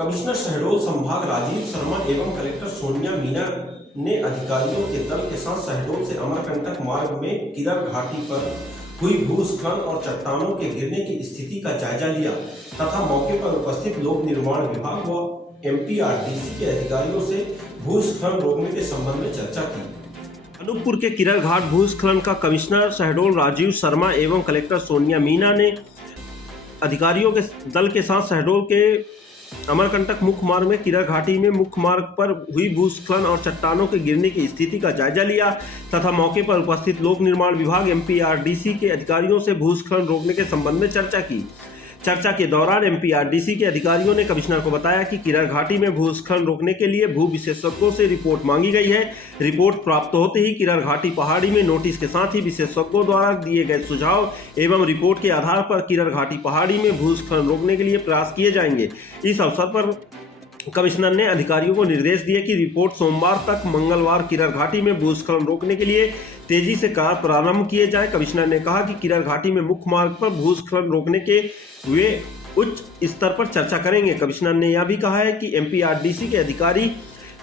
Commissioner Shahdol संभाग राजीव शर्मा एवं collector Sonia Meena ने अधिकारियों के दल के साथ शहडोल से अमरकंटक मार्ग में किरर घाटी पर हुई भूस्खलन और चट्टानों के गिरने की स्थिति का जायजा लिया तथा मौके पर उपस्थित लोक निर्माण विभाग व एमपीआरडीसी के अधिकारियों से भूस्खलन रोकने के संबंध में चर्चा की। अनूपपुर के किरर घाट भूस्खलन का कमिश्नर शहडोल राजीव शर्मा एवं कलेक्टर सोनिया मीना ने अधिकारियों के दल के साथ शहडोल के अमरकंटक मुख्य मार्ग में किरर घाटी में मुख्य मार्ग पर हुई भूस्खलन और चट्टानों के गिरने की स्थिति का जायजा लिया तथा मौके पर उपस्थित लोक निर्माण विभाग एमपीआरडीसी के अधिकारियों से भूस्खलन रोकने के संबंध में चर्चा की। चर्चा के दौरान एमपीआरडीसी के अधिकारियों ने कमिश्नर को बताया कि किरर घाटी में भूस्खलन रोकने के लिए भू विशेषज्ञों से रिपोर्ट मांगी गई है। रिपोर्ट प्राप्त होते ही किरर घाटी पहाड़ी में नोटिस के साथ ही विशेषज्ञों द्वारा दिए गए सुझाव एवं रिपोर्ट के आधार पर किरर घाटी पहाड़ी में भूस्खलन रोकने के लिए प्रयास किए जाएंगे। इस अवसर पर कमिश्नर ने अधिकारियों को निर्देश दिए कि रिपोर्ट सोमवार तक मंगलवार किरर घाटी में भूस्खलन रोकने के लिए तेजी से कार्य प्रारंभ किए जाए। कमिश्नर ने कहा कि किरर घाटी में मुख्य मार्ग पर भूस्खलन रोकने के वे उच्च स्तर पर चर्चा करेंगे। कमिश्नर ने यह भी कहा है कि एमपीआरडीसी के अधिकारी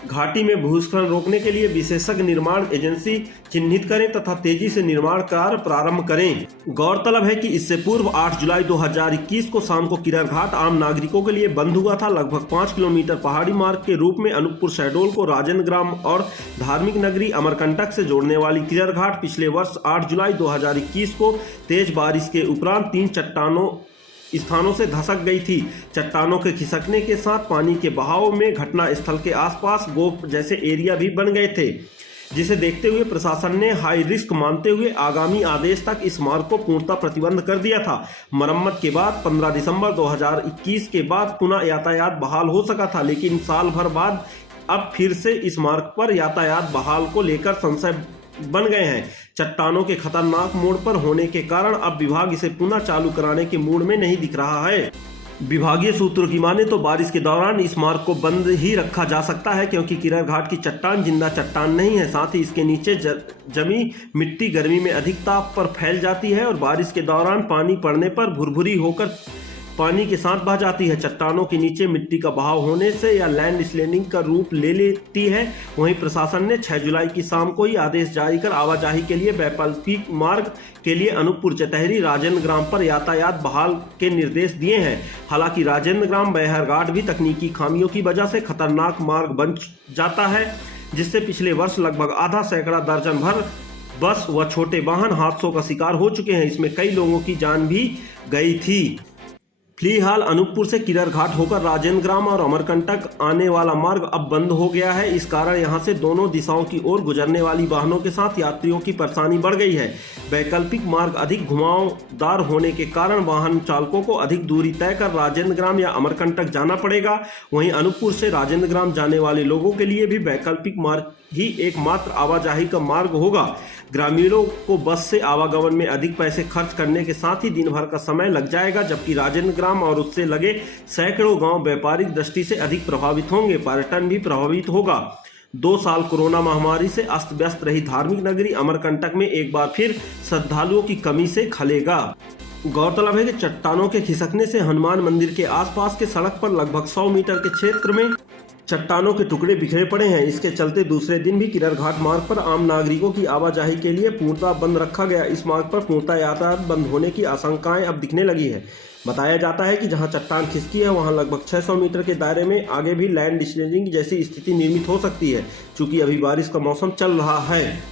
घाटी में भूस्खलन रोकने के लिए विशेषज्ञ निर्माण एजेंसी चिन्हित करें तथा तेजी से निर्माण कार्य प्रारंभ करें। गौरतलब है कि इससे पूर्व 8 जुलाई 2021 को शाम को किरर घाट आम नागरिकों के लिए बंद हुआ था। लगभग 5 किलोमीटर पहाड़ी मार्ग के रूप में अनूपपुर शहडोल को राजेंद्र ग्राम और धार्मिक नगरी अमरकंटक से जोड़ने वाली किरर घाट पिछले वर्ष 8 जुलाई 2021 को तेज बारिश के उपरांत 3 स्थानों से धसक गई थी। चट्टानों के खिसकने के साथ पानी के बहाव में घटना स्थल के आसपास गोप जैसे एरिया भी बन गए थे, जिसे देखते हुए प्रशासन ने हाई रिस्क मानते हुए आगामी आदेश तक इस मार्ग को पूर्णतः प्रतिबंध कर दिया था। मरम्मत के बाद 15 दिसंबर 2021 के बाद पुनः यातायात बहाल हो सका था, लेकिन साल भर बाद अब फिर से इस मार्ग पर यातायात बहाल को लेकर संशय बन गए हैं। चट्टानों के खतरनाक मोड़ पर होने के कारण अब विभाग इसे पुनः चालू कराने के मूड में नहीं दिख रहा है। विभागीय सूत्रों की माने तो बारिश के दौरान इस मार्ग को बंद ही रखा जा सकता है, क्योंकि किरर घाट की चट्टान जिंदा चट्टान नहीं है। साथ ही इसके नीचे जमी मिट्टी गर्मी में अधिक ताप पर फैल जाती है और बारिश के दौरान पानी पड़ने पर भुरभुरी होकर पानी के साथ बह जाती है। चट्टानों के नीचे मिट्टी का बहाव होने से या लैंड स्लाइडिंग का रूप ले लेती है। वहीं प्रशासन ने 6 जुलाई की शाम को ही आदेश जारी कर आवाजाही के लिए वैकल्पिक मार्ग के लिए अनूपपुर चतहरी राजेंद्र ग्राम पर यातायात बहाल के निर्देश दिए हैं। हालांकि राजेंद्र ग्राम बहरघाट भी तकनीकी खामियों की वजह से खतरनाक मार्ग बन जाता है, जिससे पिछले वर्ष लगभग आधा सैकड़ा दर्जन भर बस व छोटे वाहन हादसों का शिकार हो चुके हैं। इसमें कई लोगों की जान भी गई थी। फिलहाल अनूपपुर से किरर घाट होकर राजेंद्र ग्राम और अमरकंटक आने वाला मार्ग अब बंद हो गया है। इस कारण यहां से दोनों दिशाओं की ओर गुजरने वाली वाहनों के साथ यात्रियों की परेशानी बढ़ गई है। वैकल्पिक मार्ग अधिक घुमावदार होने के कारण वाहन चालकों को अधिक दूरी तय कर राजेंद्र ग्राम या अमरकंटक जाना पड़ेगा। वहीं अनूपपुर से राजेंद्र ग्राम जाने वाले लोगों के लिए भी वैकल्पिक मार्ग ही एकमात्र आवाजाही का मार्ग होगा। ग्रामीणों को बस से आवागमन में अधिक पैसे खर्च करने के साथ ही दिन भर का समय लग जाएगा, जबकि राजेंद्र ग्राम और उससे लगे सैकड़ों गांव व्यापारिक दृष्टि से अधिक प्रभावित होंगे। पर्यटन भी प्रभावित होगा। 2 साल कोरोना महामारी से अस्त व्यस्त रही धार्मिक नगरी अमरकंटक में एक बार फिर श्रद्धालुओं की कमी से खलेगा। गौरतलब है कि चट्टानों के खिसकने से हनुमान मंदिर के आसपास के सड़क पर लगभग 100 मीटर के क्षेत्र में चट्टानों के टुकड़े बिखरे पड़े हैं। इसके चलते दूसरे दिन भी किरर घाट मार्ग पर आम नागरिकों की आवाजाही के लिए पूर्णतः बंद रखा गया। इस मार्ग पर पूर्णतः यातायात बंद होने की आशंकाएं अब दिखने लगी है। बताया जाता है कि जहां चट्टान खिसकी है वहां लगभग 600 मीटर के दायरे में आगे भी लैंड स्लाइडिंग जैसी स्थिति निर्मित हो सकती है, चूंकि अभी बारिश का मौसम चल रहा है।